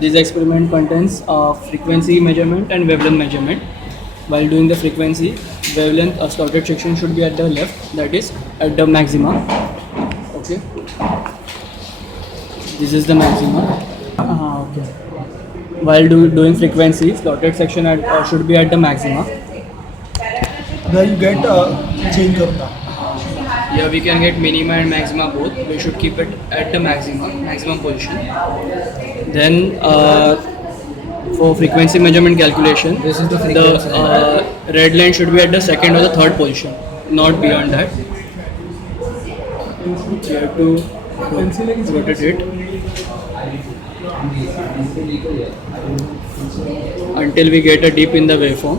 This experiment contains frequency measurement and wavelength measurement. While doing the frequency, wavelength slotted section should be at the left, that is at the maxima. Okay. This is the maxima. Okay. While doing frequency, slotted section should be at the maxima. Then you get change of the. Here we can get minima and maxima both. We should keep it at the maximum position. Then for frequency measurement calculation, This is the frequency. Red line should be at the second or the third position, not beyond that. You have to rotate it until we get a dip in the waveform.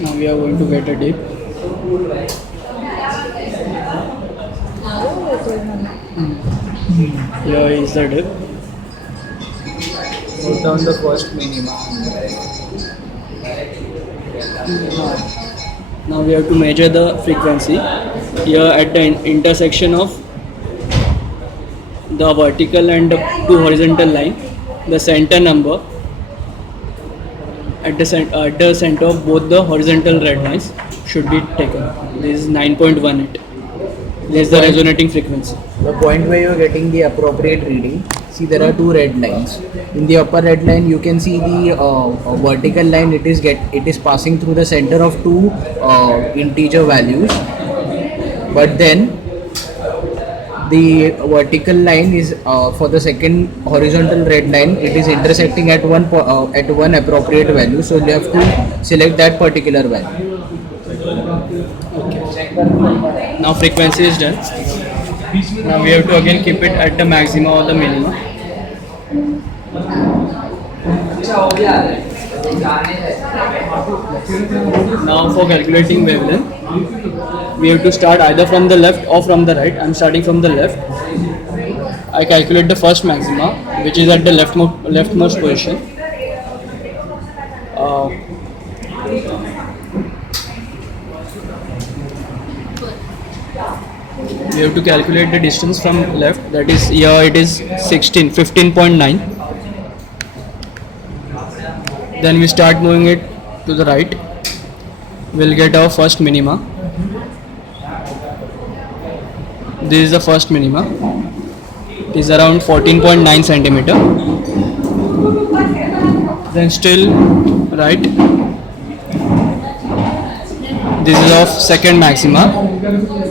Now we are going to get a dip. Here is the dip. Put down the first minima. Now we have to measure the frequency. Here at the intersection of the vertical and the two horizontal line, the center number at the center of both the horizontal red lines should be taken. This is 9.18. This is the resonating frequency. The point where you are getting the appropriate reading, see there are two red lines. In the upper red line you can see the vertical line, it is passing through the center of two integer values, but then the vertical line is for the second horizontal red line, it is intersecting at one appropriate value, so you have to select that particular value. Now frequency is done. Now we have to again keep it at the maxima or the minima. Now for calculating wavelength, we have to start either from the left or from the right. I am starting from the left. I calculate the first maxima, which is at the leftmost position. We have to calculate the distance from left, that is here it is 15.9. Then we start moving it to the right. We'll get our first minima. This is the first minima. It is around 14.9 centimeter. Then still right. This is of second maxima.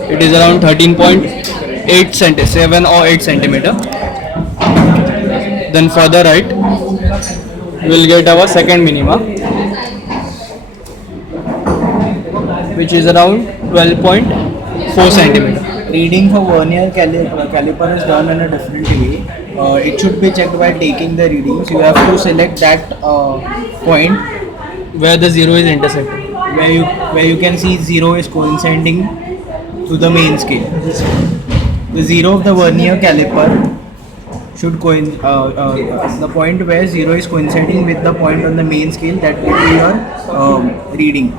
It is around 13.8 7 or 8 centimeter. Then further right, we will get our second minima, which is around 12.4 centimeter. Reading for vernier caliper is done in a different way. It should be checked by taking the readings. You have to select that point Where the zero is intersecting. where you can see zero is coinciding to the main scale. The zero of the vernier caliper should the point where zero is coinciding with the point on the main scale, that will be your reading.